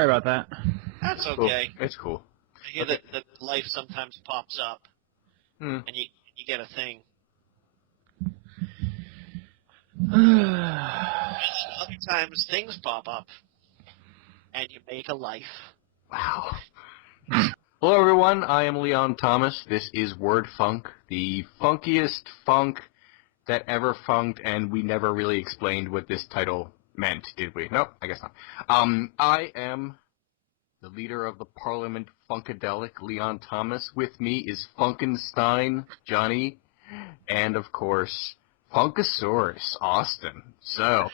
Sorry about that. That's okay. Cool. It's cool. I hear that life sometimes pops up, and you get a thing. Other times things pop up, and you make a life. Wow. Hello, everyone. I am Leon Thomas. This is Word Funk, the funkiest funk that ever funked, and we never really explained what this title meant, did we? Nope, I guess not. I am the leader of the Parliament Funkadelic, Leon Thomas. With me is Funkenstein, Johnny, and, of course, Funkasaurus, Austin. So,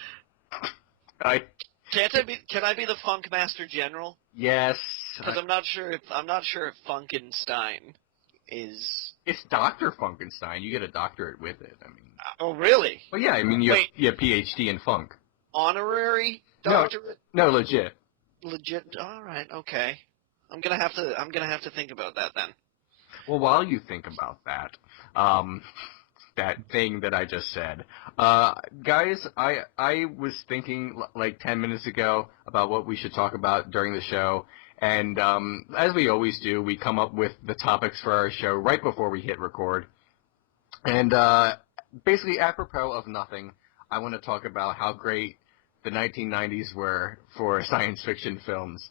Can I be the Funk Master General? Yes. Because I'm not sure if Funkenstein is. It's Dr. Funkenstein. You get a doctorate with it. I mean. Oh, really? Well, yeah. I mean, you have PhD in funk. Honorary doctorate? No, legit. Legit. All right. Okay. I'm gonna have to think about that then. Well, while you think about that, that thing that I just said, guys, I was thinking like 10 minutes ago about what we should talk about during the show, and as we always do, we come up with the topics for our show right before we hit record, and basically apropos of nothing, I want to talk about how great the 1990s were for science fiction films.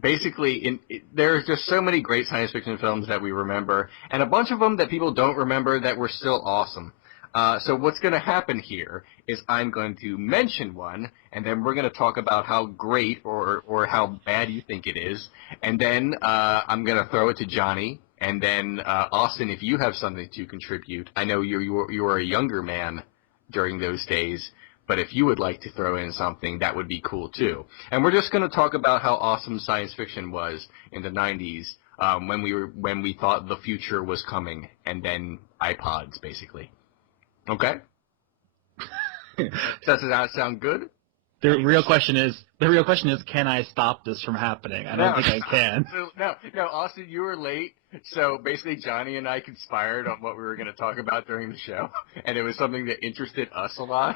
Basically, there's just so many great science fiction films that we remember, and a bunch of them that people don't remember that were still awesome. So what's going to happen here is I'm going to mention one, and then we're going to talk about how great or how bad you think it is, and then I'm going to throw it to Johnny, and then Austin, if you have something to contribute. I know you were a younger man during those days, but if you would like to throw in something, that would be cool too. And we're just going to talk about how awesome science fiction was in the 90s when we thought the future was coming, and then iPods, basically. Okay? Does that sound good? The real question is, can I stop this from happening? I don't think I can. No, Austin, you were late. So basically, Johnny and I conspired on what we were going to talk about during the show, and it was something that interested us a lot.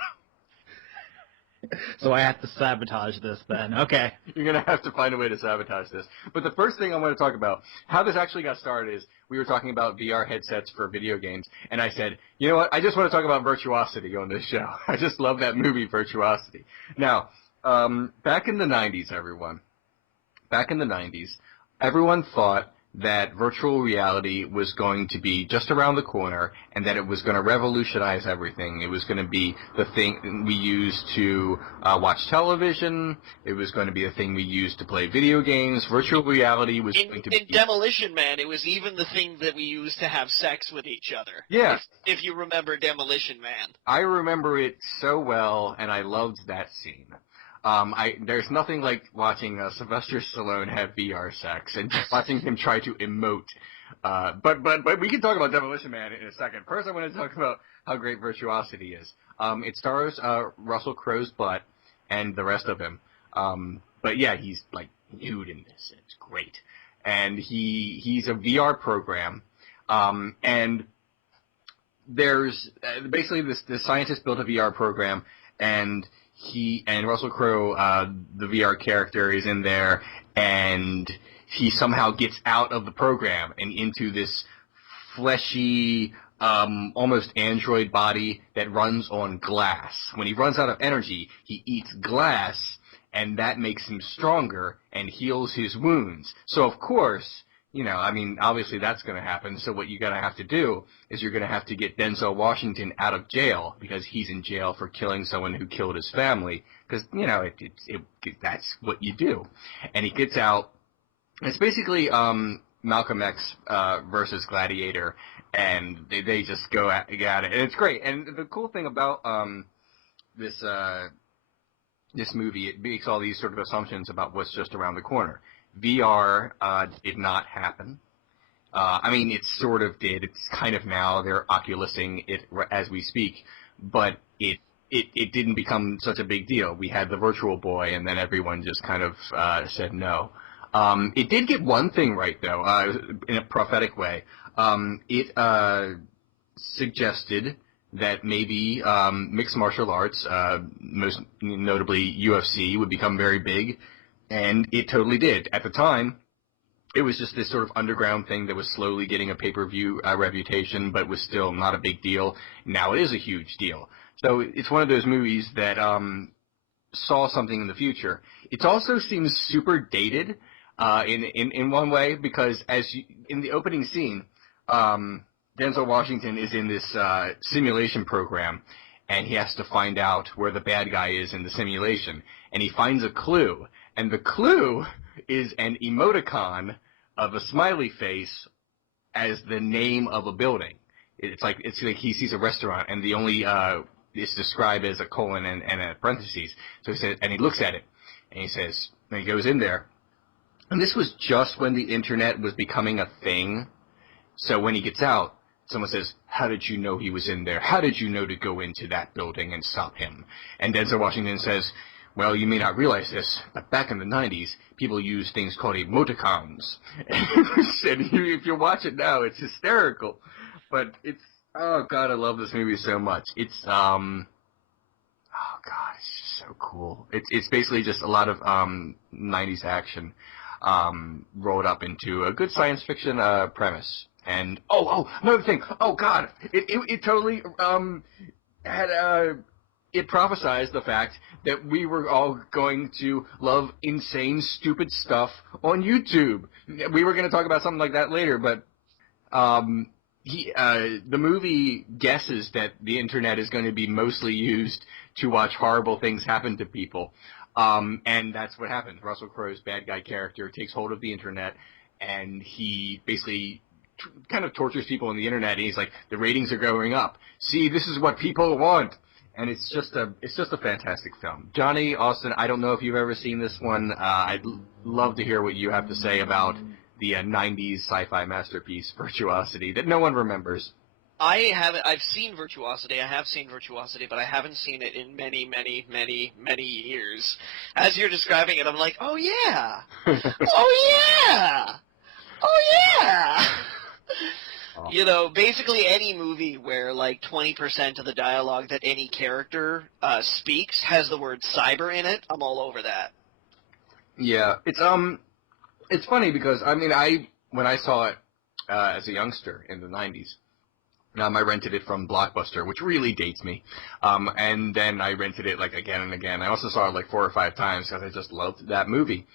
So I have to sabotage this then. Okay. You're going to have to find a way to sabotage this. But the first thing I want to talk about, how this actually got started is we were talking about VR headsets for video games, and I said, you know what, I just want to talk about Virtuosity on this show. I just love that movie, Virtuosity. Now, back in the 90s, everyone, everyone thought that virtual reality was going to be just around the corner and that it was going to revolutionize everything. It was going to be the thing we used to watch television. It was going to be the thing we used to play video games. Virtual reality was going to be... In Demolition Man, it was even the thing that we used to have sex with each other. Yeah. If you remember Demolition Man. I remember it so well, and I loved that scene. There's nothing like watching Sylvester Stallone have VR sex and just watching him try to emote. But we can talk about Demolition Man in a second. First, I want to talk about how great Virtuosity is. It stars Russell Crowe's butt and the rest of him. But yeah, he's like nude in this. It's great. And he's a VR program. And there's basically this scientist built a VR program, and Russell Crowe, the VR character, is in there, and he somehow gets out of the program and into this fleshy, almost android body that runs on glass. When he runs out of energy, he eats glass, and that makes him stronger and heals his wounds. So, of course, obviously that's going to happen. So what you're going to have to do is you're going to have to get Denzel Washington out of jail because he's in jail for killing someone who killed his family. Because, that's what you do. And he gets out. It's basically Malcolm X versus Gladiator, and they just go at it. And it's great. And the cool thing about this movie, it makes all these sort of assumptions about what's just around the corner. VR did not happen. It sort of did. It's kind of now. They're Oculusing it as we speak. But it didn't become such a big deal. We had the Virtual Boy, and then everyone just kind of said no. It did get one thing right, though, in a prophetic way. It suggested that maybe mixed martial arts, most notably UFC, would become very big. And it totally did. At the time, it was just this sort of underground thing that was slowly getting a pay-per-view reputation, but was still not a big deal. Now it is a huge deal. So it's one of those movies that saw something in the future. It also seems super dated in one way, because in the opening scene, Denzel Washington is in this simulation program, and he has to find out where the bad guy is in the simulation. And he finds a clue, and the clue is an emoticon of a smiley face as the name of a building. It's like he sees a restaurant, and the only it's described as a colon and a parentheses. So he says, and he looks at it, and he says, and he goes in there. And this was just when the internet was becoming a thing. So when he gets out, someone says, "How did you know he was in there? How did you know to go into that building and stop him?" And Denzel Washington says, "Well, you may not realize this, but back in the 90s, people used things called emoticons." And if you watch it now, it's hysterical. But it's, oh God, I love this movie so much. It's, oh God, it's just so cool. It's basically just a lot of 90s action rolled up into a good science fiction premise. And, another thing. Oh God, it totally had it prophesized the fact that we were all going to love insane, stupid stuff on YouTube. We were going to talk about something like that later, but the movie guesses that the internet is going to be mostly used to watch horrible things happen to people. And that's what happens. Russell Crowe's bad guy character takes hold of the internet, and he basically kind of tortures people on the internet. And he's like, the ratings are going up. See, this is what people want. And it's just a fantastic film. Johnny Austin, I don't know if you've ever seen this one. I'd love to hear what you have to say about the 90s sci-fi masterpiece, Virtuosity, that no one remembers. I haven't. I've seen Virtuosity. I have seen Virtuosity, but I haven't seen it in many, many, many, many years. As you're describing it, I'm like, oh yeah, oh yeah, oh yeah. You know, basically any movie where like 20% of the dialogue that any character speaks has the word cyber in it, I'm all over that. Yeah, it's funny because when I saw it as a youngster in the 90s, I rented it from Blockbuster, which really dates me, and then I rented it like again and again. I also saw it like 4 or 5 times because I just loved that movie,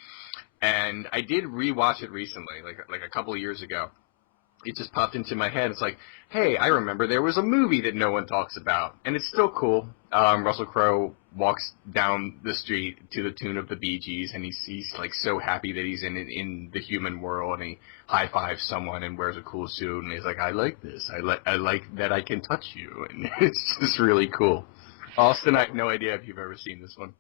and I did rewatch it recently, like a couple of years ago. It just popped into my head. It's like, hey, I remember there was a movie that no one talks about, and it's still cool. Russell Crowe walks down the street to the tune of the Bee Gees, and he's like so happy that he's in the human world, and he high fives someone and wears a cool suit, and he's like, I like this. I like that I can touch you, and it's just really cool. Austin, I have no idea if you've ever seen this one.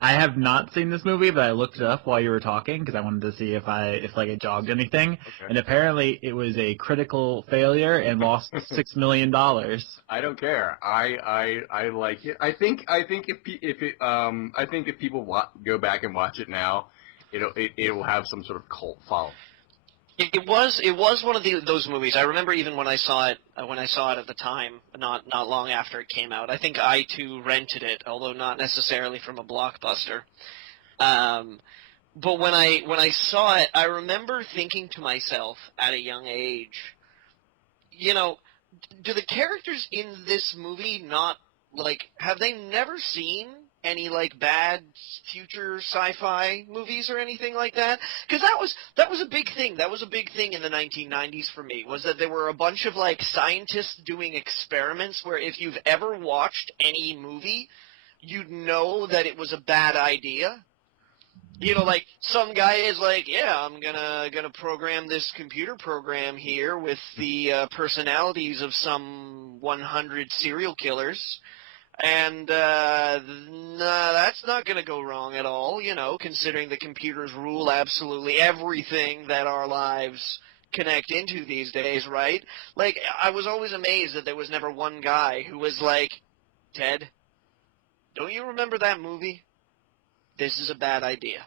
I have not seen this movie, but I looked it up while you were talking because I wanted to see if it jogged anything. Okay. And apparently, it was a critical failure and lost $6 million. I don't care. I like it. I think if people go back and watch it now, it will have some sort of cult following. It was one of those movies. I remember even when I saw it at the time, not long after it came out. I think I too rented it, although not necessarily from a Blockbuster. But when I saw it, I remember thinking to myself at a young age, you know, do the characters in this movie not have they never seen any bad future sci-fi movies or anything like that? Because that was a big thing. That was a big thing in the 1990s for me, was that there were a bunch of scientists doing experiments where if you've ever watched any movie, you'd know that it was a bad idea. You know, some guy is yeah, I'm gonna program this computer program here with the personalities of some 100 serial killers. And that's not going to go wrong at all, you know, considering the computers rule absolutely everything that our lives connect into these days, right? I was always amazed that there was never one guy who was like, Ted, don't you remember that movie? This is a bad idea.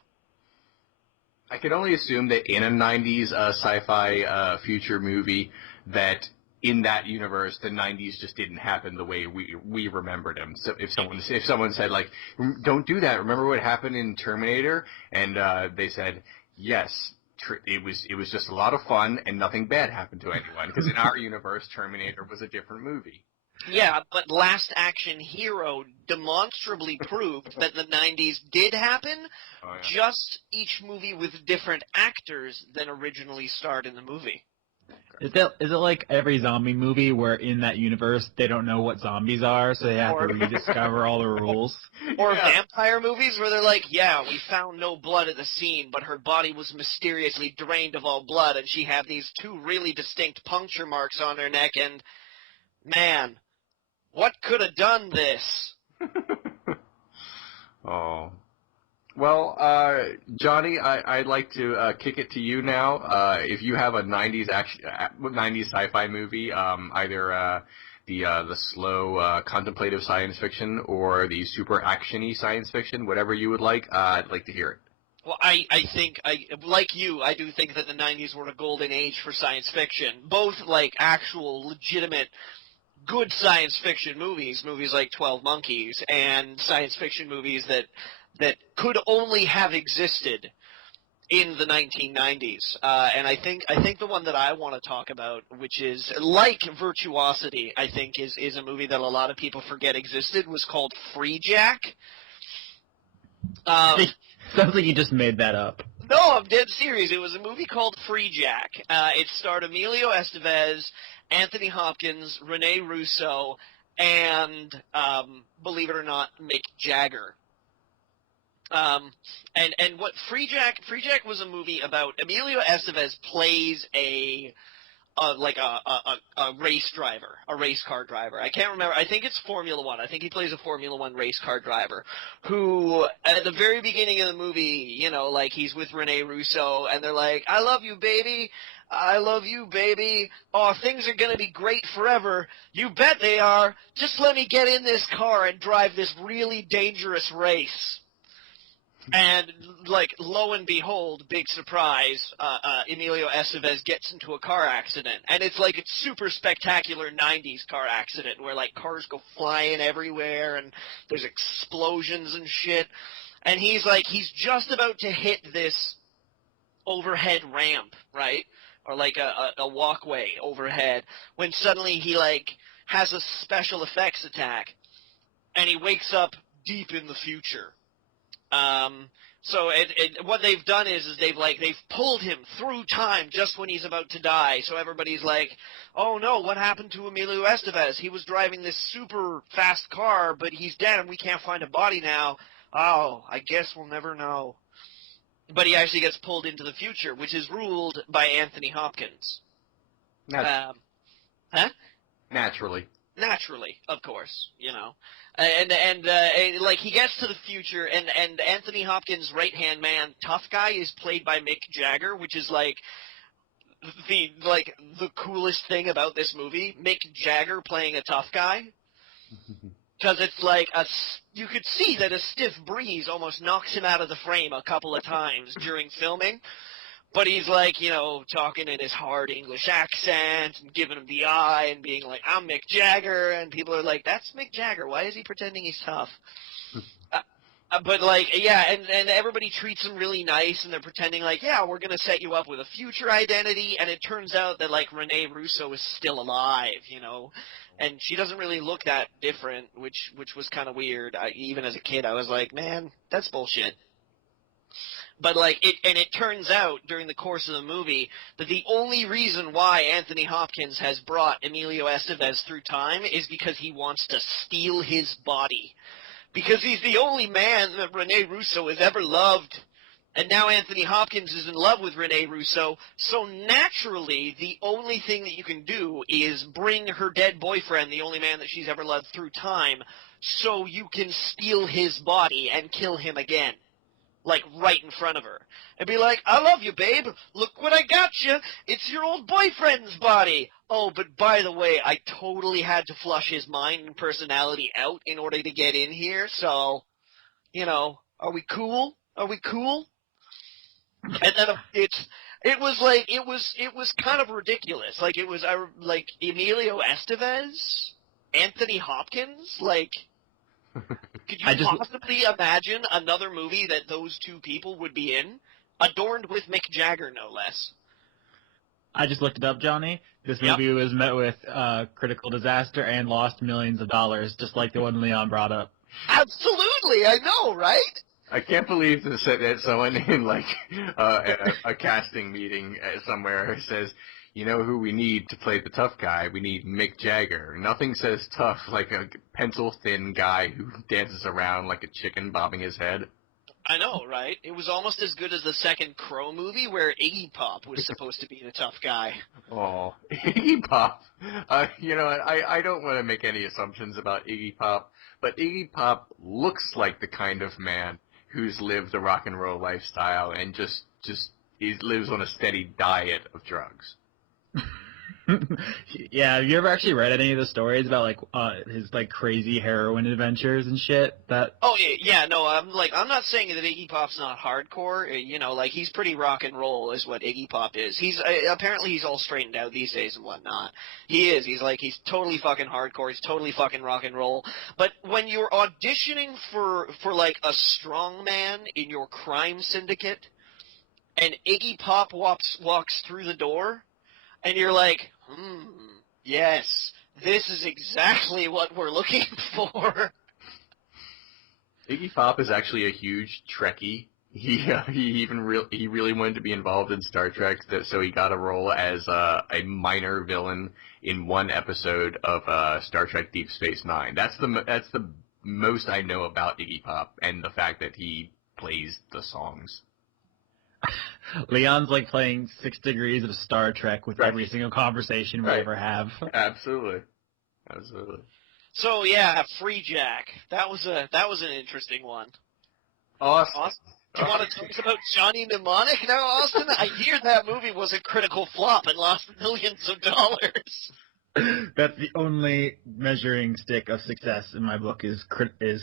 I could only assume that in a 90s sci-fi future movie that in that universe, the 90s just didn't happen the way we remembered them. So if someone said, like, don't do that, remember what happened in Terminator? And they said, yes, it was just a lot of fun and nothing bad happened to anyone. Because in our universe, Terminator was a different movie. Yeah, but Last Action Hero demonstrably proved that the 90s did happen, just each movie with different actors than originally starred in the movie. Is it like every zombie movie where in that universe they don't know what zombies are, so they have to rediscover all the rules? Or vampire movies where they're like, yeah, we found no blood at the scene, but her body was mysteriously drained of all blood, and she had these 2 really distinct puncture marks on her neck, and, man, what could have done this? Oh. Well, Johnny, I'd like to kick it to you now. If you have a 90s 90s sci-fi movie, either the slow contemplative science fiction or the super actiony science fiction, whatever you would like, I'd like to hear it. Well, I think, like you, I do think that the 90s were a golden age for science fiction. Both, like, actual, legitimate, good science fiction movies like 12 Monkeys, and science fiction movies that could only have existed in the 1990s. And I think the one that I want to talk about, which is like Virtuosity, I think is a movie that a lot of people forget existed, was called Free Jack. Sounds like you just made that up. No, I'm dead serious. It was a movie called Free Jack. It starred Emilio Estevez, Anthony Hopkins, Rene Russo, and, believe it or not, Mick Jagger. And what Free Jack was a movie about. Emilio Estevez plays a race driver, a race car driver. I can't remember. I think it's Formula One. I think he plays a Formula One race car driver who, at the very beginning of the movie, you know, like he's with Rene Russo and they're like, I love you, baby. I love you, baby. Oh, things are going to be great forever. You bet they are. Just let me get in this car and drive this really dangerous race. And, like, lo and behold, big surprise, Emilio Estevez gets into a car accident. And it's like a super spectacular 90s car accident where, like, cars go flying everywhere and there's explosions and shit. And he's just about to hit this overhead ramp, right? Or, like, a walkway overhead when suddenly he, like, has a special effects attack. And he wakes up deep in the future. So what they've done is they've pulled him through time just when he's about to die. So everybody's like, oh no, what happened to Emilio Estevez? He was driving this super fast car, but he's dead and we can't find a body now. Oh, I guess we'll never know. But he actually gets pulled into the future, which is ruled by Anthony Hopkins. Naturally. Naturally, of course, you know. And like, he gets to the future, and Anthony Hopkins' right-hand man, Tough Guy, is played by Mick Jagger, which is, like, the coolest thing about this movie. Mick Jagger playing a tough guy. Because it's like, you could see that a stiff breeze almost knocks him out of the frame a couple of times during filming. But he's like, you know, talking in his hard English accent and giving him the eye and being like, I'm Mick Jagger. And people are like, that's Mick Jagger. Why is he pretending he's tough? But, like, yeah, and everybody treats him really nice, and they're pretending like, yeah, we're going to set you up with a future identity. And it turns out that, like, Rene Russo is still alive, you know. And she doesn't really look that different, which was kind of weird. Even as a kid, I was like, man, that's bullshit. But, like, it turns out during the course of the movie that the only reason why Anthony Hopkins has brought Emilio Estevez through time is because he wants to steal his body. Because he's the only man that Rene Russo has ever loved. And now Anthony Hopkins is in love with Rene Russo, so naturally the only thing that you can do is bring her dead boyfriend, the only man that she's ever loved, through time, so you can steal his body and kill him again. Like, right in front of her. And be like, I love you, babe. Look what I got you. It's your old boyfriend's body. Oh, but by the way, I totally had to flush his mind and personality out in order to get in here, so, you know, are we cool? Are we cool? And then It was kind of ridiculous. Like, it was, like, Emilio Estevez, Anthony Hopkins, like, could you possibly imagine another movie that those two people would be in? Adorned with Mick Jagger, no less. I just looked it up, Johnny. This movie was met with critical disaster and lost millions of dollars, just like the one Leon brought up. Absolutely, I know, right? I can't believe that someone in, like, a casting meeting somewhere says, you know who we need to play the tough guy? We need Mick Jagger. Nothing says tough like a pencil-thin guy who dances around like a chicken bobbing his head. I know, right? It was almost as good as the second Crow movie where Iggy Pop was supposed to be the tough guy. Oh, Iggy Pop. You know, I don't want to make any assumptions about Iggy Pop, but Iggy Pop looks like the kind of man who's lived a rock and roll lifestyle and just he lives on a steady diet of drugs. Yeah, have you ever actually read any of the stories about like his like crazy heroin adventures and shit? Oh yeah, no, I'm not saying that Iggy Pop's not hardcore. You know, like he's pretty rock and roll is what Iggy Pop is. He's apparently he's all straightened out these days and whatnot. He is. He's totally fucking hardcore. He's totally fucking rock and roll. But when you're auditioning for like a strongman in your crime syndicate, and Iggy Pop walks through the door. And you're like, yes, this is exactly what we're looking for. Iggy Pop is actually a huge Trekkie. He really wanted to be involved in Star Trek, so he got a role as a minor villain in one episode of Star Trek Deep Space Nine. That's the most I know about Iggy Pop, and the fact that he plays the songs. Leon's like playing 6 Degrees of Star Trek with every single conversation we ever have. Absolutely. So yeah, Free Jack. That was an interesting one. Awesome. Do you want to talk about Johnny Mnemonic now, Austin? I hear that movie was a critical flop and lost millions of dollars. That's the only measuring stick of success in my book is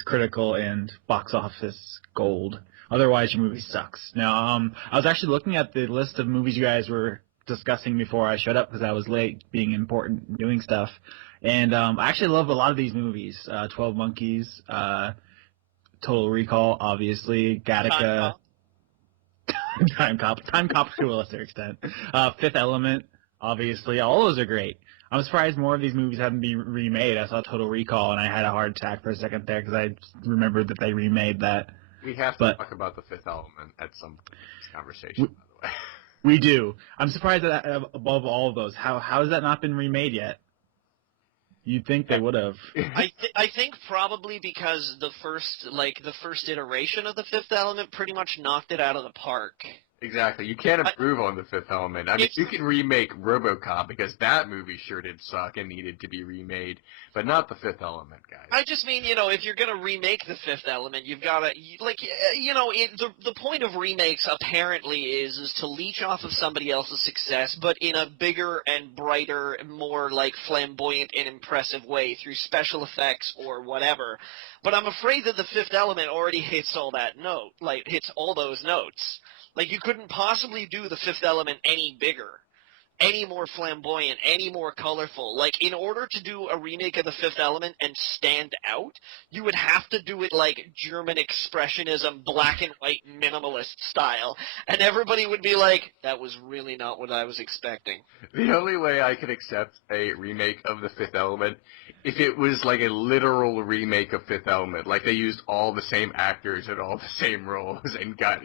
critical and box office gold. Otherwise, your movie sucks. Now, I was actually looking at the list of movies you guys were discussing before I showed up because I was late being important and doing stuff. And I actually love a lot of these movies. 12 Monkeys, Total Recall, obviously, Gattaca, Time Cop to a lesser extent, Fifth Element, obviously. All those are great. I'm surprised more of these movies haven't been remade. I saw Total Recall, and I had a heart attack for a second there because I remembered that they remade that. We have to talk about The Fifth Element at some point in this conversation, by the way. We do. I'm surprised that above all of those, how has that not been remade yet? You'd think they would have. I think probably because the first iteration of The Fifth Element pretty much knocked it out of the park. Exactly. You can't improve on The Fifth Element. I mean, you can remake RoboCop because that movie sure did suck and needed to be remade, but not The Fifth Element, guys. I just mean, if you're going to remake The Fifth Element, you've got to, the point of remakes apparently is to leech off of somebody else's success, but in a bigger and brighter, more, flamboyant and impressive way through special effects or whatever. But I'm afraid that The Fifth Element already hits all those notes. You couldn't possibly do The Fifth Element any bigger, any more flamboyant, any more colorful. In order to do a remake of The Fifth Element and stand out, you would have to do it like German Expressionism, black and white minimalist style. And everybody would be like, that was really not what I was expecting. The only way I could accept a remake of The Fifth Element if it was like a literal remake of Fifth Element, like they used all the same actors and all the same roles and got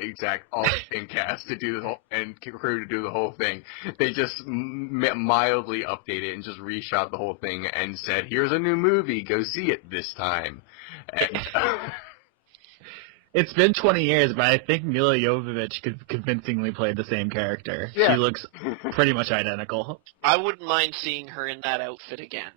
all the same cast to do the whole and crew to do the whole thing. They just mildly updated and just reshot the whole thing and said, "Here's a new movie, go see it this time." And, It's been 20 years, but I think Mila Jovovich could convincingly play the same character. Yeah. She looks pretty much identical. I wouldn't mind seeing her in that outfit again.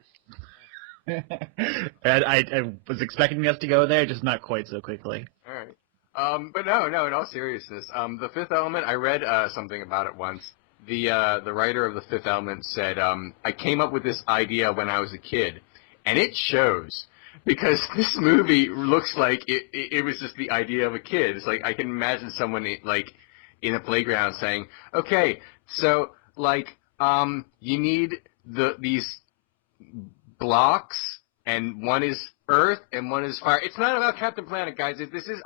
I was expecting us to go there, just not quite so quickly. all right. But no, in all seriousness, The Fifth Element, I read something about it once. The writer of The Fifth Element said, I came up with this idea when I was a kid, and it shows. Because this movie looks like it was just the idea of a kid. It's like I can imagine someone in a playground saying, okay, so, like, you need these blocks, and one is Earth and one is fire. It's not about Captain Planet, guys.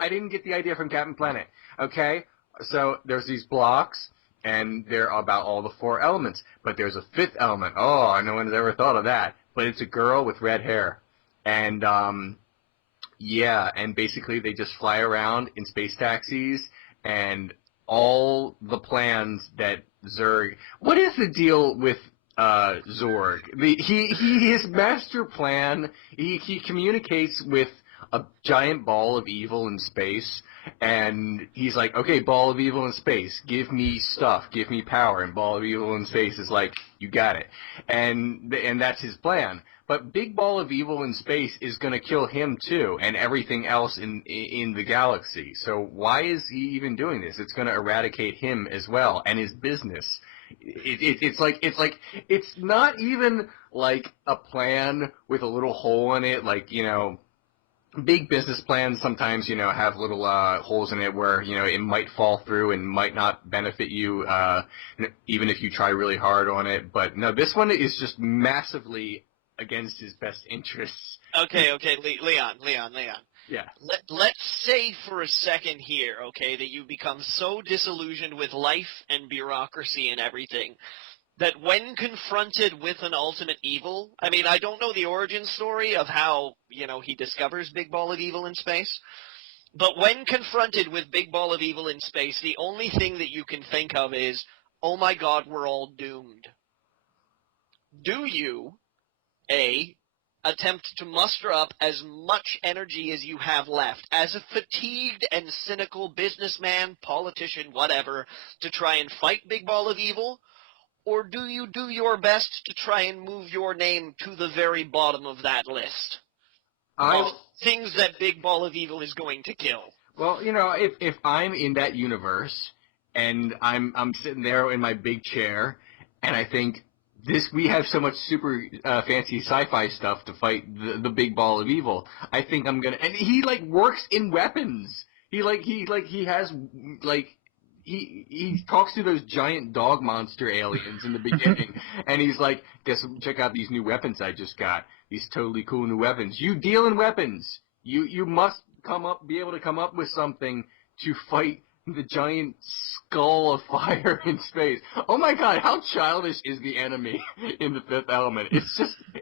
I didn't get the idea from Captain Planet, okay? So there's these blocks, and they're about all the 4 elements. But there's a 5th element. Oh, no one's ever thought of that. But it's a girl with red hair. And, yeah, and basically they just fly around in space taxis, and all the plans that Zurg... What is the deal with Zorg? His master plan, he communicates with a giant ball of evil in space, and he's like, okay, ball of evil in space, give me stuff, give me power, and ball of evil in space is like, you got it. And that's his plan. But big ball of evil in space is going to kill him too, and everything else in the galaxy. So why is he even doing this? It's going to eradicate him as well, and his business. It's not even like a plan with a little hole in it, like, you know, big business plans sometimes, you know, have little holes in it where, you know, it might fall through and might not benefit you, even if you try really hard on it. But no, this one is just massively against his best interests. Okay, Leon. Yeah. Let's say for a second here, okay, that you become so disillusioned with life and bureaucracy and everything that when confronted with an ultimate evil, I mean, I don't know the origin story of how, you know, he discovers Big Ball of Evil in space, but when confronted with Big Ball of Evil in space, the only thing that you can think of is, oh my god, we're all doomed. Do you, A, attempt to muster up as much energy as you have left, as a fatigued and cynical businessman, politician, whatever, to try and fight Big Ball of Evil? Or do you do your best to try and move your name to the very bottom of that list of things that Big Ball of Evil is going to kill? Well, you know, if I'm in that universe and I'm sitting there in my big chair and I think we have so much super fancy sci-fi stuff to fight the Big Ball of Evil, I think I'm gonna... And he, like, works in weapons. He talks to those giant dog monster aliens in the beginning, and he's like, check out these new weapons I just got. These totally cool new weapons. You deal in weapons. You must be able to come up with something to fight the giant skull of fire in space. Oh my god, how childish is the enemy in The Fifth Element?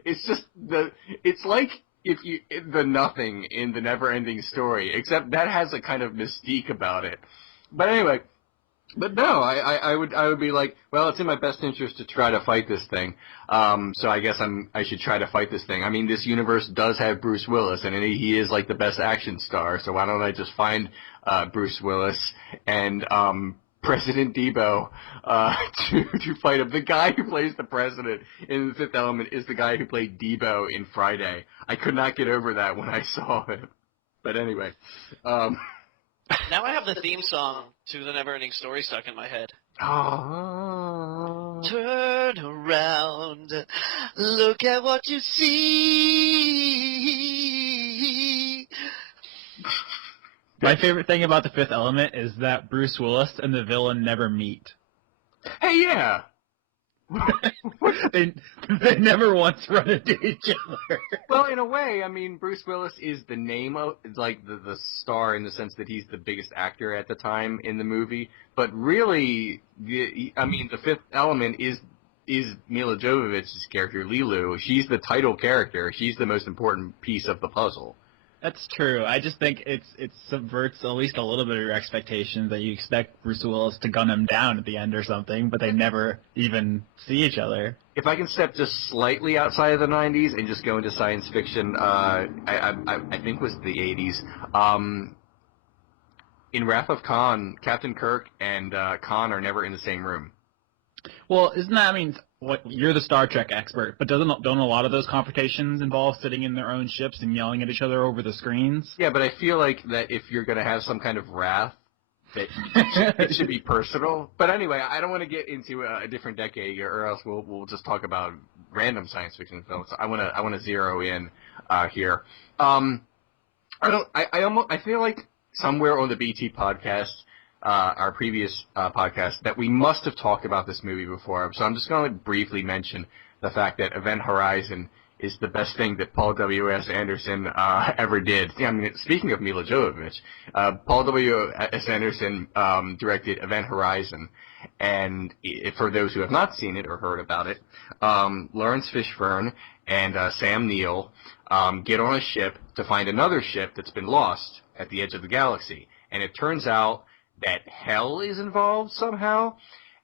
It's like the Nothing in the Neverending Story, except that has a kind of mystique about it. But anyway, but no, I would be like, well, it's in my best interest to try to fight this thing. So I guess I should try to fight this thing. I mean, this universe does have Bruce Willis, and he is like the best action star. So why don't I just find Bruce Willis and President Debo to fight him? The guy who plays the president in The Fifth Element is the guy who played Debo in Friday. I could not get over that when I saw him. But anyway. Now I have the theme song to the Neverending Story stuck in my head. Oh. Turn around, look at what you see. My favorite thing about The Fifth Element is that Bruce Willis and the villain never meet. Hey, yeah. they never once run into each other. Well, in a way, I mean, Bruce Willis is the name of, like, the star in the sense that he's the biggest actor at the time in the movie. But really, The Fifth Element is Mila Jovovich's character, Lilu. She's the title character. She's the most important piece of the puzzle. That's true. I just think it subverts at least a little bit of your expectations that you expect Bruce Willis to gun him down at the end or something, but they never even see each other. If I can step just slightly outside of the 90s and just go into science fiction, I think it was the 80s. In Wrath of Khan, Captain Kirk and Khan are never in the same room. Well, isn't that, you're the Star Trek expert, but don't a lot of those confrontations involve sitting in their own ships and yelling at each other over the screens? Yeah, but I feel like that if you're going to have some kind of wrath, that it should be personal. But anyway, I don't want to get into a different decade, or else we'll just talk about random science fiction films. I want to zero in here. I feel like somewhere on the BT podcast, our previous podcast that we must have talked about this movie before. So I'm just going to briefly mention the fact that Event Horizon is the best thing that Paul W.S. Anderson ever did. Yeah, I mean, speaking of Mila Jovovich, Paul W.S. Anderson directed Event Horizon, and for those who have not seen it or heard about it, Lawrence Fishburne and Sam Neill get on a ship to find another ship that's been lost at the edge of the galaxy, and it turns out that hell is involved somehow,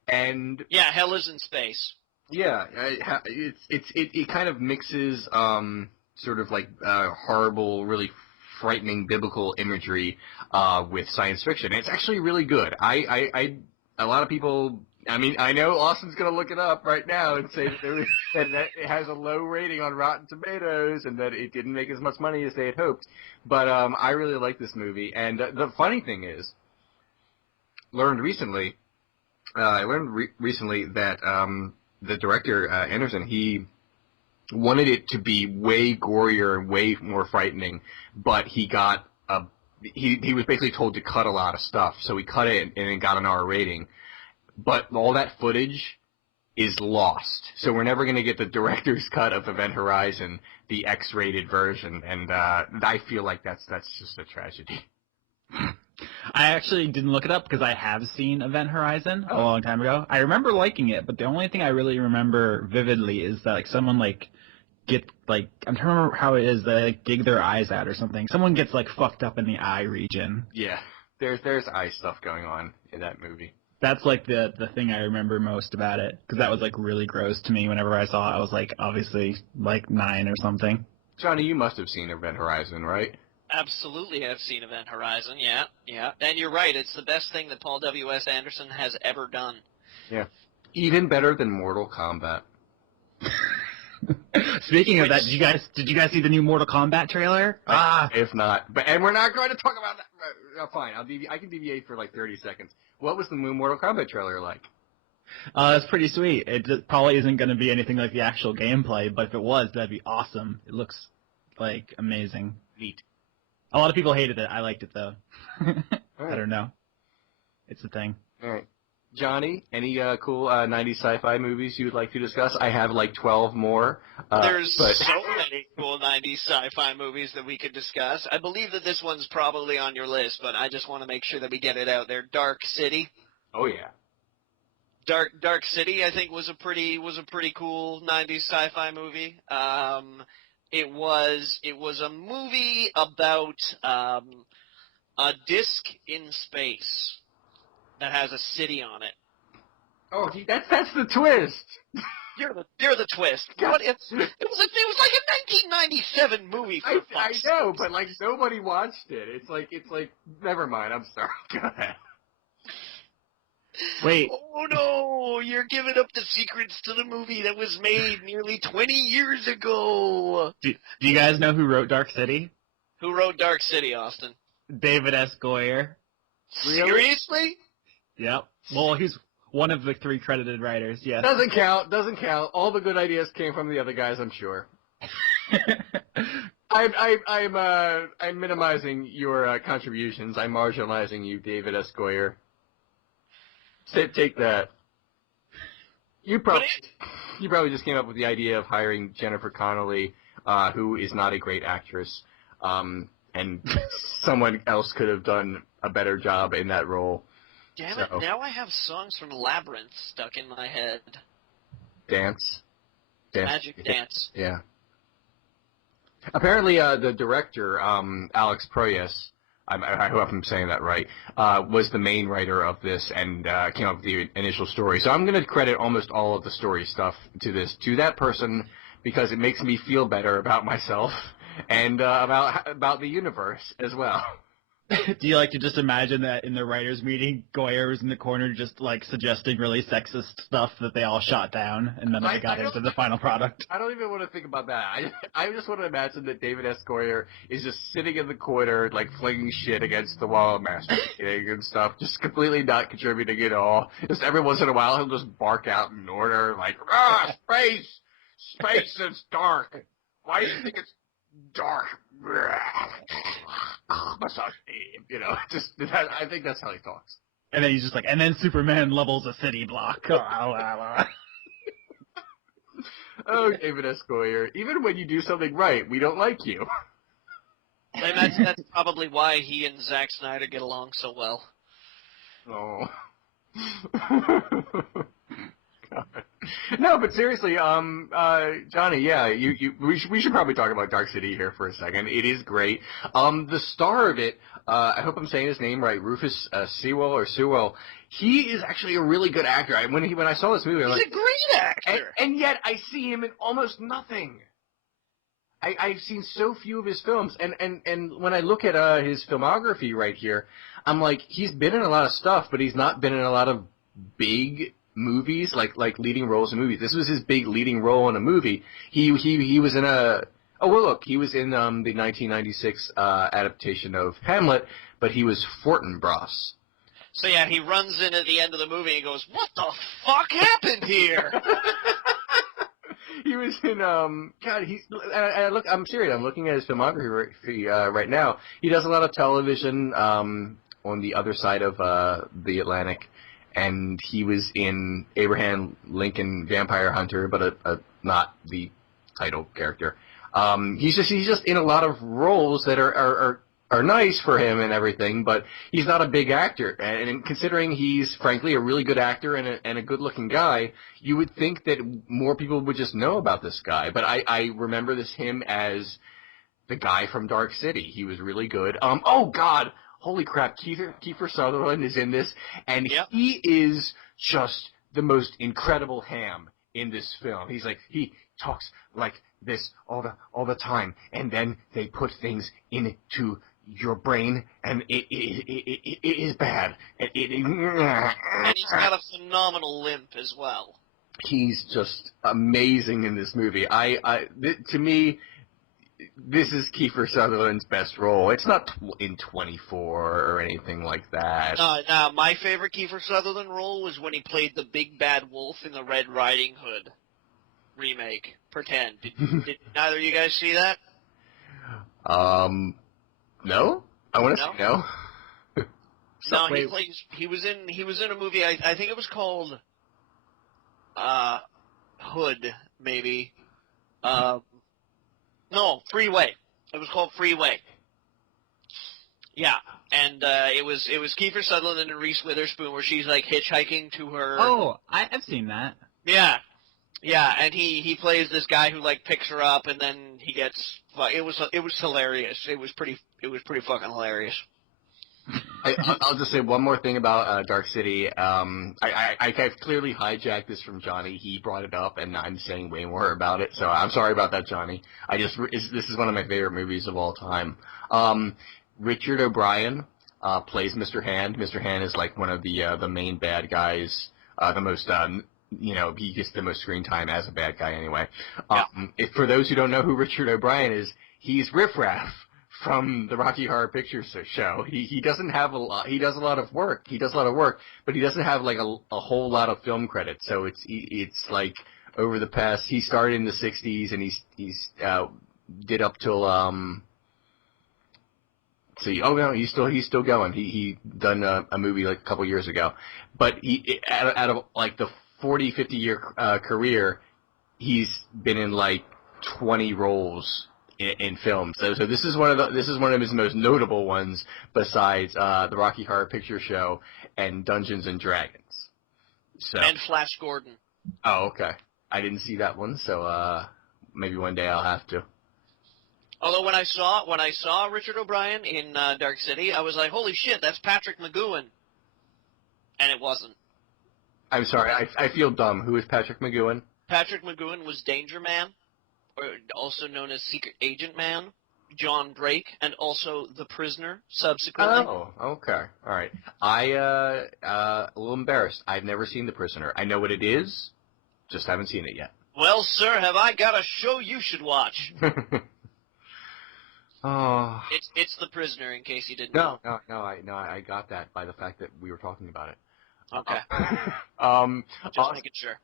and yeah, hell is in space. yeah, it kind of mixes sort of like horrible, really frightening biblical imagery with science fiction. It's actually really good. A lot of people. I mean, I know Austin's going to look it up right now and say that it has a low rating on Rotten Tomatoes and that it didn't make as much money as they had hoped. But I really like this movie. And the funny thing is, I learned recently that the director, Anderson, he wanted it to be way gorier and way more frightening, but he got he was basically told to cut a lot of stuff. So he cut it and it got an R rating. But all that footage is lost. So we're never going to get the director's cut of Event Horizon, the X-rated version, and I feel like that's just a tragedy. I actually didn't look it up because I have seen Event Horizon a long time ago. I remember liking it, but the only thing I really remember vividly is that like someone like get like I'm trying to remember how it is, they like dig their eyes out or something. Someone gets like fucked up in the eye region. Yeah, there's eye stuff going on in that movie. That's like the thing I remember most about it, because that was like really gross to me whenever I saw it. I was like obviously like 9 or something. Johnny, you must have seen Event Horizon, right? Absolutely, I've seen Event Horizon. Yeah. And you're right. It's the best thing that Paul W.S. Anderson has ever done. Yeah. Even better than Mortal Kombat. Speaking of that, did you guys see the new Mortal Kombat trailer? If not, and we're not going to talk about that. Fine, I can deviate for like 30 seconds. What was the new Mortal Kombat trailer like? It's pretty sweet. It probably isn't going to be anything like the actual gameplay, but if it was, that'd be awesome. It looks like amazing. Neat. A lot of people hated it. I liked it though. Right. I don't know. It's a thing. All right. Johnny, any cool 90s sci-fi movies you would like to discuss? I have like 12 more. There's so many cool 90s sci-fi movies that we could discuss. I believe that this one's probably on your list, but I just want to make sure that we get it out there. Dark City. Oh yeah. Dark City, I think, was a pretty cool 90s sci-fi movie. It was a movie about a disc in space that has a city on it. Oh, that's the twist. You're the twist. What it was like a 1997 movie. For I know, but like nobody watched it. It's like never mind. I'm sorry. Go ahead. Wait. Oh no, you're giving up the secrets to the movie that was made nearly 20 years ago. Do you guys know who wrote Dark City? Who wrote Dark City, Austin? David S. Goyer. Really? Seriously? Yep. Well, he's one of the 3 credited writers, yes. Doesn't count. All the good ideas came from the other guys, I'm sure. I'm minimizing your contributions. I'm marginalizing you, David S. Goyer. Take that. You probably just came up with the idea of hiring Jennifer Connelly, who is not a great actress, and someone else could have done a better job in that role. Damn it, now I have songs from Labyrinth stuck in my head. Dance. Magic Dance. Yeah. Apparently, the director, Alex Proyas, I hope I'm saying that right, was the main writer of this and came up with the initial story. So I'm going to credit almost all of the story stuff to that person because it makes me feel better about myself and about the universe as well. Do you like to just imagine that in the writers' meeting, Goyer was in the corner just like suggesting really sexist stuff that they all shot down, and then they got into the final product? I don't even want to think about that. I just want to imagine that David S. Goyer is just sitting in the corner, like flinging shit against the wall, masturbating and stuff, just completely not contributing at all. Just every once in a while, he'll just bark out an order like, space is dark. Why do you think it's dark? Massage, I think that's how he talks. And then he's just like, and then Superman levels a city block. Oh, David S. Goyer, even when you do something right, we don't like you. And that's probably why he and Zack Snyder get along so well. Oh. God. No, but seriously, Johnny, yeah, we should probably talk about Dark City here for a second. It is great. The star of it, I hope I'm saying his name right, Rufus Sewell. He is actually a really good actor. When I saw this movie, I'm He's like, a great actor. and yet I see him in almost nothing. I've seen so few of his films, and when I look at his filmography right here, I'm like, he's been in a lot of stuff, but he's not been in a lot of big movies, like leading roles in movies. This was his big leading role in a movie. He was in he was in the 1996 adaptation of Hamlet, but he was Fortinbras. So yeah, he runs in at the end of the movie and goes, "What the fuck happened here?" He was in God. I'm serious. I'm looking at his filmography right now. He does a lot of television on the other side of the Atlantic, and he was in Abraham Lincoln Vampire Hunter, but not the title character. He's just in a lot of roles that are nice for him and everything, but he's not a big actor. And considering he's frankly a really good actor and a good-looking guy, you would think that more people would just know about this guy. But I remember him as the guy from Dark City. He was really good. Oh God, holy crap! Kiefer Sutherland is in this, and he is just the most incredible ham in this film. He talks like this all the time, and then they put things into your brain, and it is bad. And he's got a phenomenal limp as well. He's just amazing in this movie. To me, this is Kiefer Sutherland's best role. It's not in 24 or anything like that. No, my favorite Kiefer Sutherland role was when he played the big bad wolf in the Red Riding Hood remake. Pretend. Did neither of you guys see that? No? I want to say no. No, he was in a movie, I think it was called Hood, maybe. No, Freeway. It was called Freeway. Yeah, and it was Kiefer Sutherland and Reese Witherspoon where she's like hitchhiking to her. Oh, I've seen that. Yeah, and he plays this guy who like picks her up, and then he gets. It was hilarious. It was pretty fucking hilarious. I'll just say one more thing about Dark City. I've clearly hijacked this from Johnny. He brought it up, and I'm saying way more about it. So I'm sorry about that, Johnny. This is one of my favorite movies of all time. Richard O'Brien plays Mr. Hand. Mr. Hand is like one of the main bad guys. The most he gets the most screen time as a bad guy anyway. For those who don't know who Richard O'Brien is, he's Riff Raff from the Rocky Horror Picture Show. He doesn't have a lot. He does a lot of work. But he doesn't have like a whole lot of film credits. So it's like over the past. He started in the '60s and he's did up till he's still going. He done a movie like a couple years ago, but out of like the 40-50 year career, he's been in like 20 roles in films. So this is one of his most notable ones besides the Rocky Horror Picture Show and Dungeons and Dragons. So and Flash Gordon. Oh, okay. I didn't see that one, so maybe one day I'll have to. Although when I saw Richard O'Brien in Dark City, I was like, holy shit, that's Patrick Mcgoohan. And it wasn't. I'm sorry, I feel dumb. Who is Patrick Mcgoohan? Patrick Mcgoohan was Danger Man, or also known as Secret Agent Man, John Drake, and also The Prisoner, subsequently. Oh, okay. All right. A little embarrassed. I've never seen The Prisoner. I know what it is, just haven't seen it yet. Well, sir, have I got a show you should watch. Oh. It's The Prisoner, in case you didn't know. I got that by the fact that we were talking about it. Okay. Just making sure.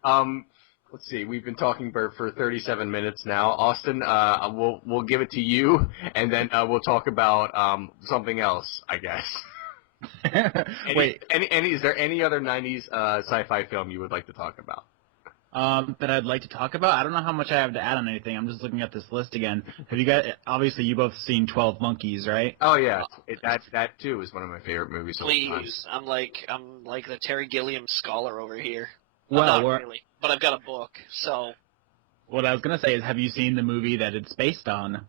Let's see. We've been talking for 37 minutes now. Austin, we'll give it to you, and then we'll talk about something else, I guess. Wait, Is there any other 90s sci-fi film you would like to talk about? that I'd like to talk about? I don't know how much I have to add on anything. I'm just looking at this list again. Have you guys, obviously you both seen 12 Monkeys, right? Oh yeah, that too is one of my favorite movies of all time. Please, I'm like the Terry Gilliam scholar over here. Well, I'm not really, but I've got a book, so. What I was going to say is, have you seen the movie that it's based on?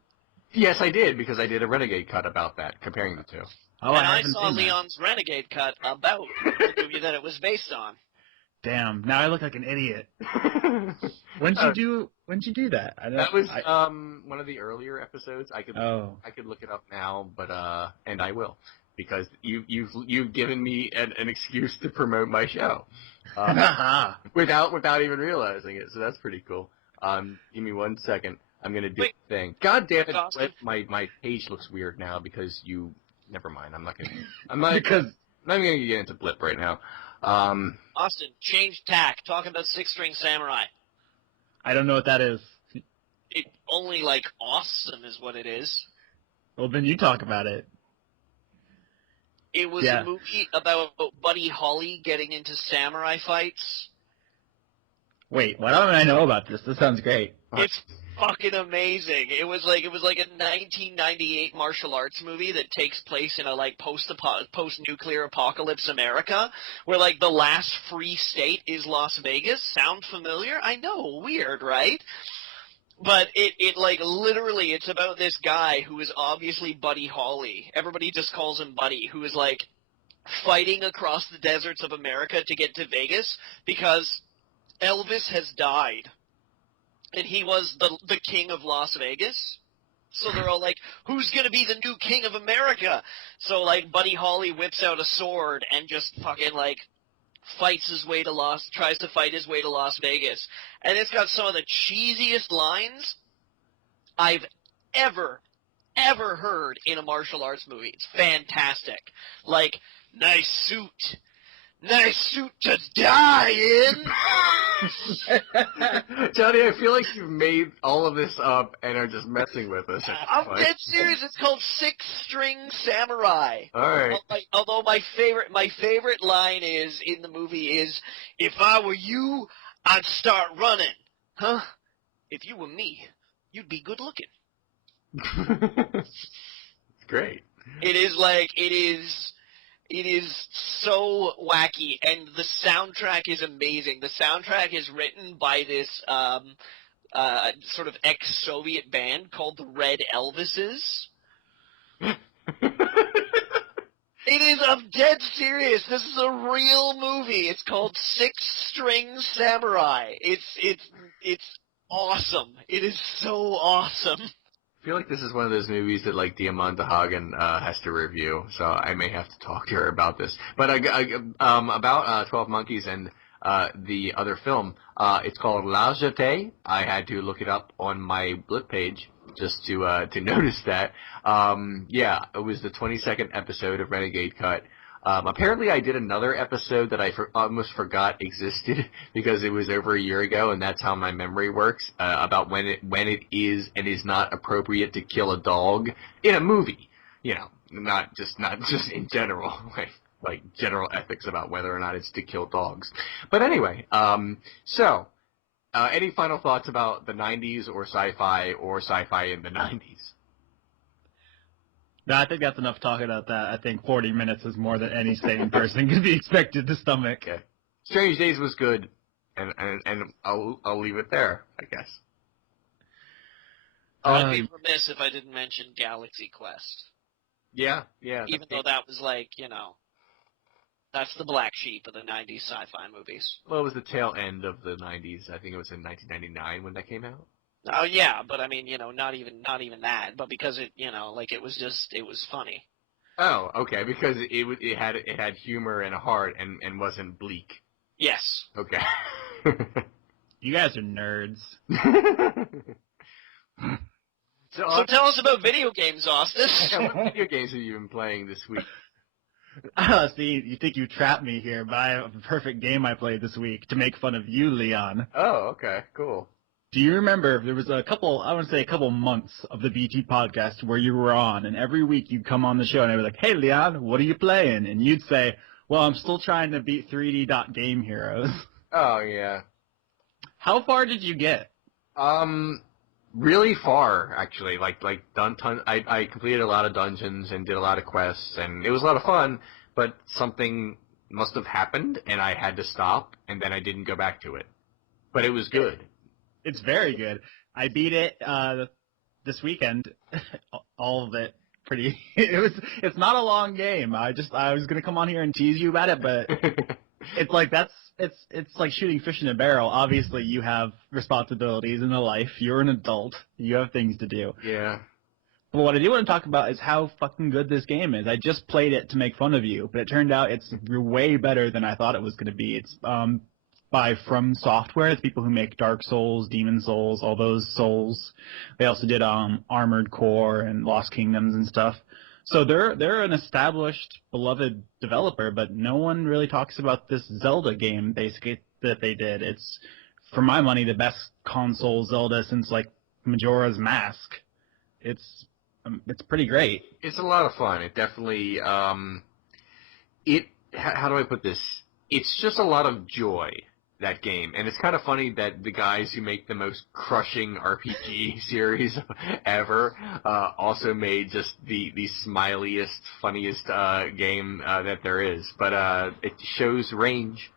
Yes, I did, because I did a Renegade Cut about that, comparing the two. Oh, and I haven't saw seen that. Leon's Renegade Cut about the movie that it was based on. Damn, now I look like an idiot. When'd you do that? That was one of the earlier episodes. I could look it up now, but and I will, because you've given me an excuse to promote my show without even realizing it. So that's pretty cool. Give me 1 second. I'm gonna do the thing. God damn it! Austin? My page looks weird now because you. Never mind. I'm not even gonna get into Blip right now. Austin, change tack. Talk about Six String Samurai. I don't know what that is. It only like awesome is what it is. Well, then you talk about it. It was a movie about Buddy Holly getting into samurai fights. Wait, why don't I know about this? This sounds great. It's fucking amazing. It was like a 1998 martial arts movie that takes place in a like post-nuclear apocalypse America, where like the last free state is Las Vegas. Sound familiar? I know, weird, right? But it like literally it's about this guy who is obviously Buddy Holly. Everybody just calls him Buddy, who is like fighting across the deserts of America to get to Vegas because Elvis has died. And he was the king of Las Vegas. So they're all like, who's going to be the new king of America? So, like, Buddy Holly whips out a sword and just fucking, like, tries to fight his way to Las Vegas. And it's got some of the cheesiest lines I've ever heard in a martial arts movie. It's fantastic. Like, nice suit to die in. Johnny, I feel like you've made all of this up and are just messing with us. I'm dead serious. It's called Six String Samurai. All right. Although my favorite line in the movie is, "If I were you, I'd start running." Huh? If you were me, you'd be good looking. Great. It is so wacky, and the soundtrack is amazing. The soundtrack is written by this sort of ex-Soviet band called the Red Elvises. I'm dead serious. This is a real movie. It's called Six String Samurai. It's awesome. It is so awesome. I feel like this is one of those movies that like Diamanda Hagen has to review, so I may have to talk to her about this. But about 12 Monkeys and the other film, it's called La Jetée. I had to look it up on my Blip page just to notice that. Yeah, it was the 22nd episode of Renegade Cut. Apparently I did another episode that I almost forgot existed because it was over a year ago, and that's how my memory works, about when it is and is not appropriate to kill a dog in a movie. You know, not just in general, like general ethics about whether or not it's to kill dogs. But anyway, so any final thoughts about the 90s or sci-fi in the 90s? No, I think that's enough talking about that. I think 40 minutes is more than any sane person could be expected to stomach. Okay. Strange Days was good, and I'll leave it there, I guess. I'd be remiss if I didn't mention Galaxy Quest. Yeah. Even though that was like, that's the black sheep of the 90s sci-fi movies. Well, it was the tail end of the 90s. I think it was in 1999 when that came out. Oh yeah, but I mean, not even that, but because it was funny. Oh, okay, because it had humor and a heart and wasn't bleak. Yes. Okay. You guys are nerds. So tell us about video games, Austin. What video games have you been playing this week? See, you think you trapped me here, but I have a perfect game I played this week to make fun of you, Leon. Oh, okay, cool. Do you remember there was a couple months of the BT podcast where you were on, and every week you'd come on the show and I'd be like, "Hey, Leon, what are you playing?" And you'd say, "Well, I'm still trying to beat 3D Dot Game Heroes." Oh, yeah. How far did you get? Really far, actually. I completed a lot of dungeons and did a lot of quests, and it was a lot of fun, but something must have happened, and I had to stop, and then I didn't go back to it. But it was good. It's very good. I beat it this weekend, all of it. It's not a long game. I was gonna come on here and tease you about it, but it's like shooting fish in a barrel. Obviously, you have responsibilities in a life. You're an adult. You have things to do. Yeah. But what I do want to talk about is how fucking good this game is. I just played it to make fun of you, but it turned out it's way better than I thought it was going to be. It's by From Software, the people who make Dark Souls, Demon Souls, all those Souls. They also did Armored Core and Lost Kingdoms and stuff. So they're an established, beloved developer, but no one really talks about this Zelda game, basically, that they did. It's, for my money, the best console Zelda since, like, Majora's Mask. It's pretty great. It's a lot of fun. It definitely, how do I put this? It's just a lot of joy, that game. And it's kind of funny that the guys who make the most crushing RPG series ever also made just the smiliest, funniest game that there is. But it shows range.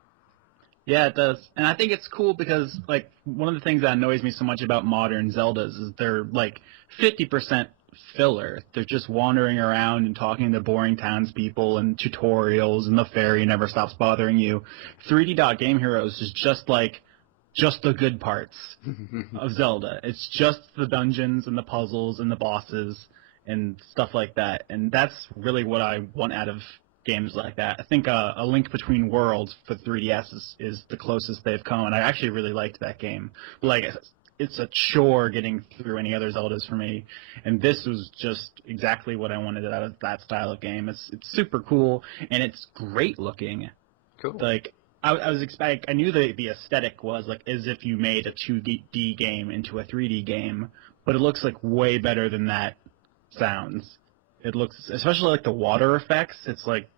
Yeah, it does. And I think it's cool because, like, one of the things that annoys me so much about modern Zeldas is they're, like, 50% filler. They're just wandering around and talking to boring townspeople and tutorials, and the fairy never stops bothering you. 3D Dot Game Heroes is just the good parts of Zelda. It's just the dungeons and the puzzles and the bosses and stuff like that. And that's really what I want out of games like that. I think A Link Between Worlds for 3DS is the closest they've come, and I actually really liked that game. Like, it's a chore getting through any other Zeldas for me, and this was just exactly what I wanted out of that style of game. It's super cool, and it's great looking. Cool. Like, I knew the aesthetic was like as if you made a 2D game into a 3D game, but it looks like way better than that sounds. It looks, especially like the water effects, it's like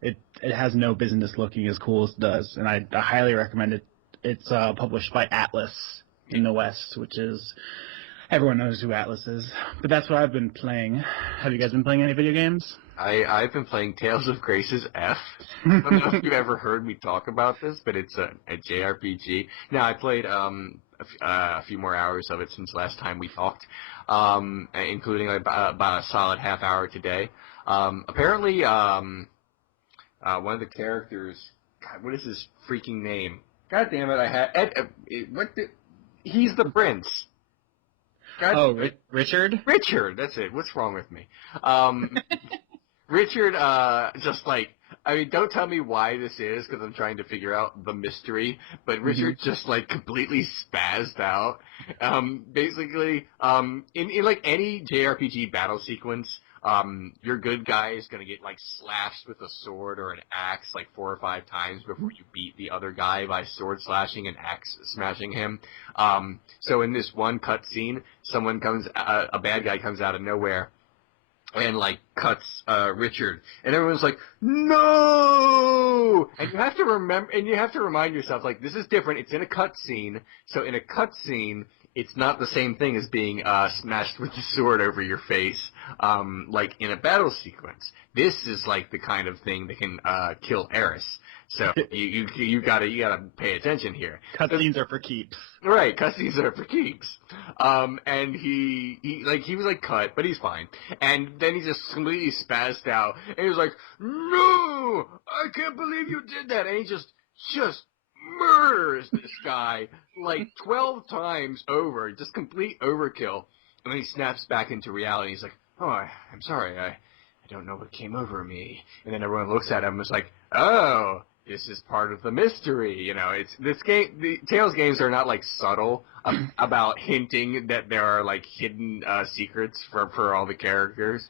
it has no business looking as cool as it does, and I highly recommend it. It's published by Atlas in the West, which is, everyone knows who Atlas is. But that's what I've been playing. Have you guys been playing any video games? I've been playing Tales of Grace's F. I don't know if you've ever heard me talk about this, but it's a JRPG. Now, I played a few more hours of it since last time we talked, including about a solid half hour today. Apparently, one of the characters, God, what is his freaking name? God damn it, he's the prince. Richard? Richard, that's it. What's wrong with me? Richard, don't tell me why this is, because I'm trying to figure out the mystery, but Richard just, completely spazzed out. Basically, in any JRPG battle sequence, your good guy is going to get, slashed with a sword or an axe, 4 or 5 times before you beat the other guy by sword slashing and axe smashing him. So in this one cutscene, a bad guy comes out of nowhere and, cuts Richard. And everyone's like, no! And you have to remind yourself, this is different. It's in a cutscene. So in a cutscene, it's not the same thing as being smashed with the sword over your face, in a battle sequence. This is the kind of thing that can kill Eris. So you gotta pay attention here. Cutscenes are for keeps. Right, cutscenes are for keeps. And he was cut, but he's fine. And then he just completely spazzed out, and he was like, no! I can't believe you did that! And he just murders this guy 12 times over, just complete overkill. And then he snaps back into reality. He's like, oh, I'm sorry, I don't know what came over me. And then everyone looks at him and is like, oh, this is part of the mystery. It's this game. The Tales games are not subtle about hinting that there are hidden secrets for all the characters.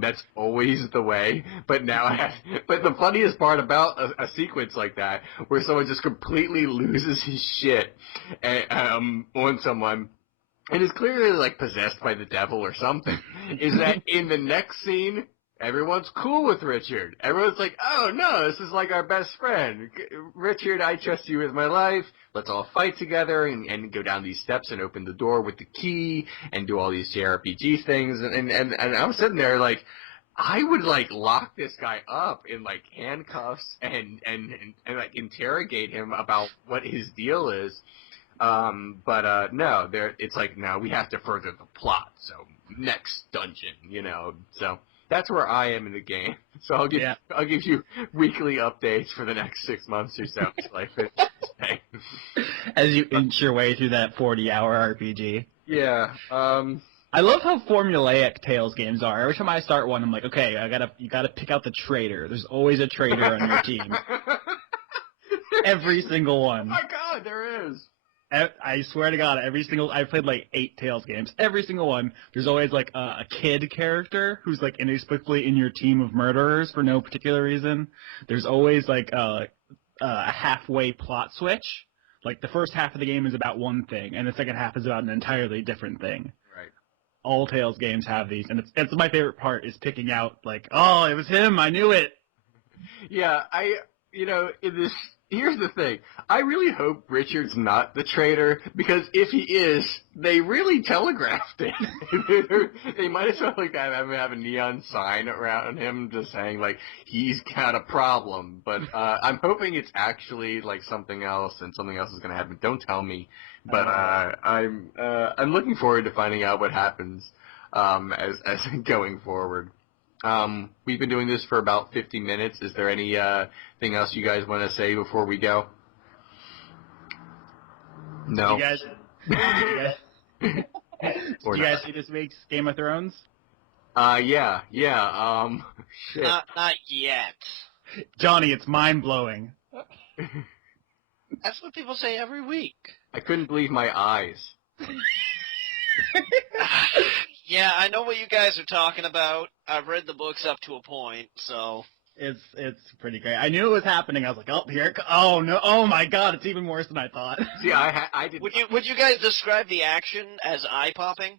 That's always the way. But now, but the funniest part about a sequence like that, where someone just completely loses his shit on someone, and is clearly like possessed by the devil or something, is that in the next scene, everyone's cool with Richard. Everyone's like, oh no, this is like our best friend. Richard, I trust you with my life. Let's all fight together and go down these steps and open the door with the key and do all these JRPG things. And I'm sitting there like, I would like lock this guy up in like handcuffs and like interrogate him about what his deal is. But no, it's like, no, we have to further the plot. So next dungeon, you know, so. That's where I am in the game. So I'll give you weekly updates for the next 6 months or so until I finish this thing. As you inch your way through that 40-hour RPG. Yeah. I love how formulaic Tales games are. Every time I start one, I'm like, okay, you gotta pick out the traitor. There's always a traitor on your team. Every single one. Oh my god, there is. I swear to God, I've played like 8 Tales games. Every single one, there's always like a kid character who's like inexplicably in your team of murderers for no particular reason. There's always like a halfway plot switch. Like the first half of the game is about one thing, and the second half is about an entirely different thing. Right. All Tales games have these, and it's my favorite part is picking out like, oh, it was him, I knew it. Yeah, here's the thing. I really hope Richard's not the traitor, because if he is, they really telegraphed it. They might as well like have a neon sign around him just saying, like, he's got a problem. But I'm hoping it's actually, like, something else, and something else is going to happen. Don't tell me. But I'm looking forward to finding out what happens as going forward. We've been doing this for about 50 minutes. Is there anything else you guys want to say before we go? No. You guys see this week's Game of Thrones? Yeah. Shit. Not yet. Johnny, it's mind-blowing. That's what people say every week. I couldn't believe my eyes. Yeah, I know what you guys are talking about. I've read the books up to a point, so... It's pretty great. I knew it was happening. I was like, oh, here it oh, no, oh my god, it's even worse than I thought. See, I did. Would you guys describe the action as eye-popping?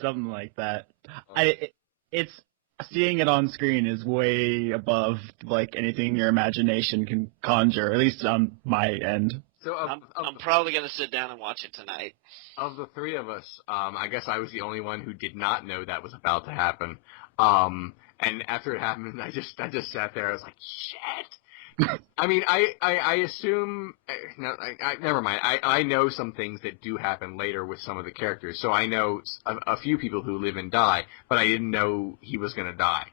Something like that. It's seeing it on screen is way above, like, anything your imagination can conjure, at least on my end. So I'm probably going to sit down and watch it tonight. Of the three of us, I guess I was the only one who did not know that was about to happen. And after it happened, I just sat there. I was like, shit. I mean, I assume. No, never mind. I know some things that do happen later with some of the characters. So I know a few people who live and die, but I didn't know he was gonna die.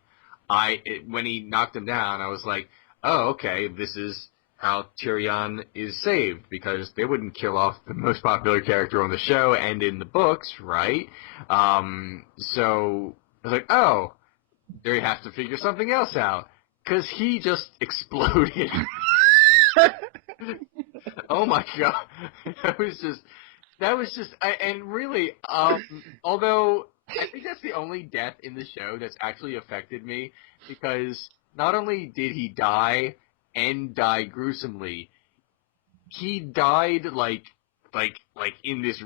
When he knocked him down, I was like, oh, okay, this is how Tyrion is saved, because they wouldn't kill off the most popular character on the show and in the books, right? So I was like, oh, they have to figure something else out, because he just exploded. Oh my god, that was just, and really, although I think that's the only death in the show that's actually affected me, because not only did he die, and die gruesomely, he died like in this.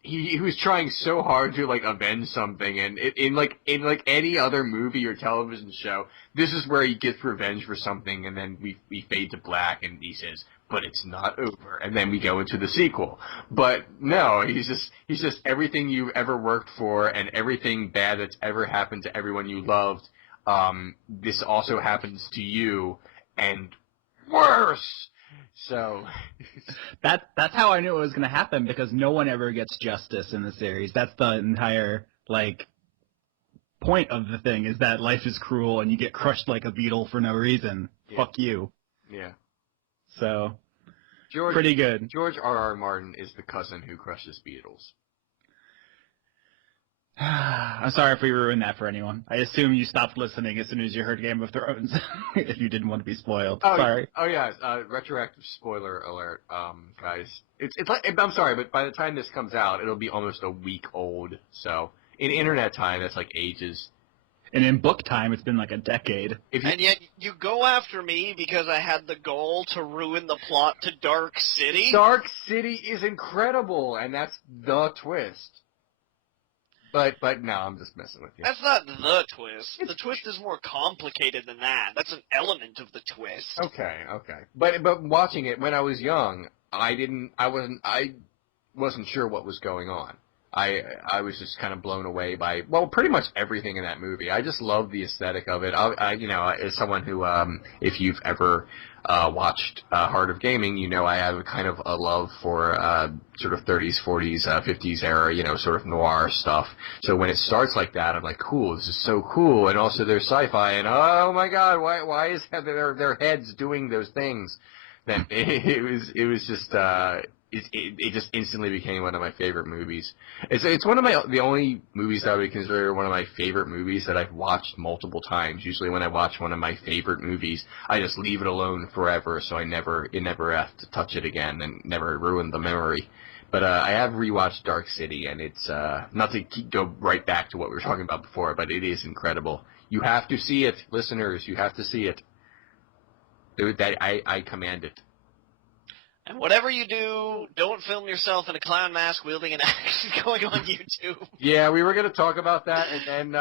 He was trying so hard to like avenge something, and in any other movie or television show, this is where he gets revenge for something, and then we fade to black, and he says, "But it's not over," and then we go into the sequel. But no, he's just everything you ever worked for, and everything bad that's ever happened to everyone you loved. This also happens to you. And worse. So that's how I knew it was going to happen, because no one ever gets justice in the series. That's the entire point of the thing, is that life is cruel and you get crushed like a beetle for no reason. Yeah. Fuck you. Yeah. So pretty good. George R.R. Martin is the cousin who crushes beetles. I'm sorry if we ruined that for anyone. I assume you stopped listening as soon as you heard Game of Thrones, if you didn't want to be spoiled. Oh, sorry. Oh yeah, retroactive spoiler alert, guys. It's like, I'm sorry, but by the time this comes out, it'll be almost a week old. So In internet time, that's like ages. And in book time, it's been like a decade. And yet you go after me because I had the goal to ruin the plot to Dark City? Dark City is incredible, and that's the twist. But no, I'm just messing with you. That's not the twist. The twist is more complicated than that. That's an element of the twist. Okay. But watching it when I was young, I wasn't sure what was going on. I was just kind of blown away by, well, pretty much everything in that movie. I just love the aesthetic of it. As someone who, if you've ever watched Heart of Gaming, I have a kind of a love for sort of 30s, 40s, 50s era, sort of noir stuff. So when it starts like that, I'm like, cool, this is so cool. And also there's sci-fi, and oh my god, why is their heads doing those things? Then it was just it just instantly became one of my favorite movies. It's one of the only movies that I would consider one of my favorite movies that I've watched multiple times. Usually when I watch one of my favorite movies, I just leave it alone forever, so it never have to touch it again and never ruin the memory. But I have rewatched Dark City, and it's not to go right back to what we were talking about before, but it is incredible. You have to see it, listeners. You have to see it. I command it. And whatever you do, don't film yourself in a clown mask wielding an axe going on YouTube. Yeah, we were going to talk about that, and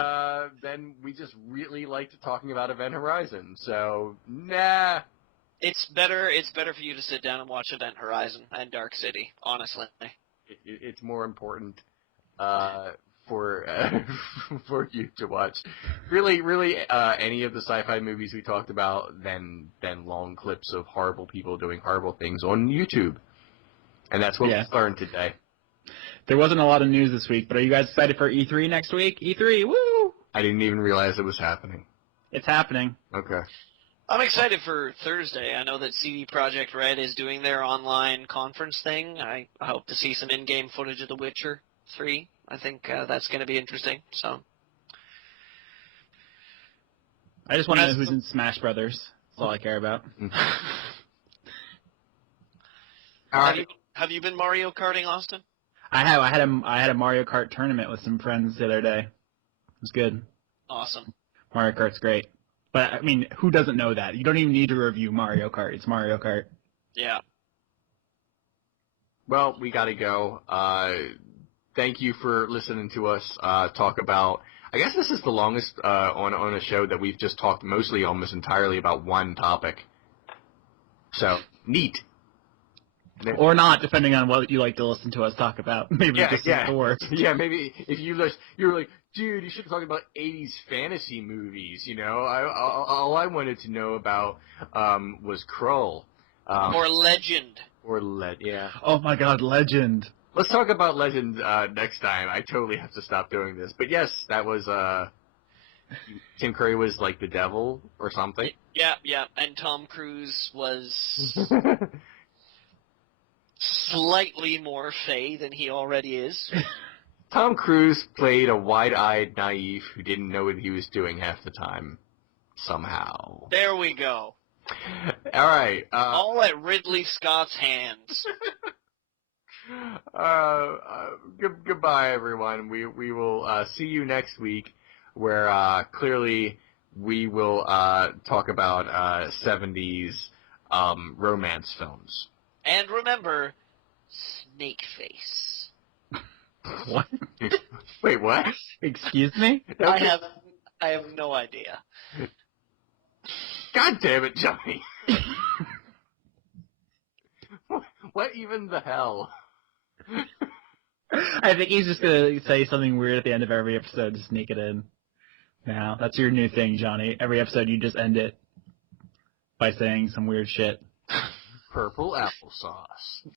then we just really liked talking about Event Horizon. So, nah. It's better for you to sit down and watch Event Horizon and Dark City, honestly. It's more important for you to watch. Really, any of the sci-fi movies we talked about than long clips of horrible people doing horrible things on YouTube. And that's what we learned today. There wasn't a lot of news this week, but are you guys excited for E3 next week? E3, woo! I didn't even realize it was happening. It's happening. Okay. I'm excited for Thursday. I know that CD Projekt Red is doing their online conference thing. I hope to see some in-game footage of The Witcher 3. I think that's going to be interesting. So, I just want to know who's in Smash Brothers. That's all I care about. Have you been Mario Karting, Austin? I have. I had a Mario Kart tournament with some friends the other day. It was good. Awesome. Mario Kart's great. But, I mean, who doesn't know that? You don't even need to review Mario Kart. It's Mario Kart. Yeah. Well, we got to go. Thank you for listening to us talk about, I guess this is the longest on a show that we've just talked mostly almost entirely about one topic. So, neat. Or not, depending on what you like to listen to us talk about. Maybe this is the worst. Yeah, maybe if you were like, dude, you should talk about 80s fantasy movies, all I wanted to know about was Krull. Or Legend. Yeah. Oh my god, Legend. Let's talk about Legend next time. I totally have to stop doing this. But yes, that was, Tim Curry was like the devil or something. Yeah, and Tom Cruise was slightly more fey than he already is. Tom Cruise played a wide-eyed naive who didn't know what he was doing half the time, somehow. There we go. All right. All at Ridley Scott's hands. Goodbye, everyone. We will see you next week, where clearly we will talk about 70s romance films. And remember, Snake Face. What? Wait, what? Excuse me? Okay. I have no idea. God damn it, Johnny. What even the hell? I think he's just going to say something weird at the end of every episode to sneak it in. Now, that's your new thing, Johnny. Every episode you just end it by saying some weird shit. Purple applesauce.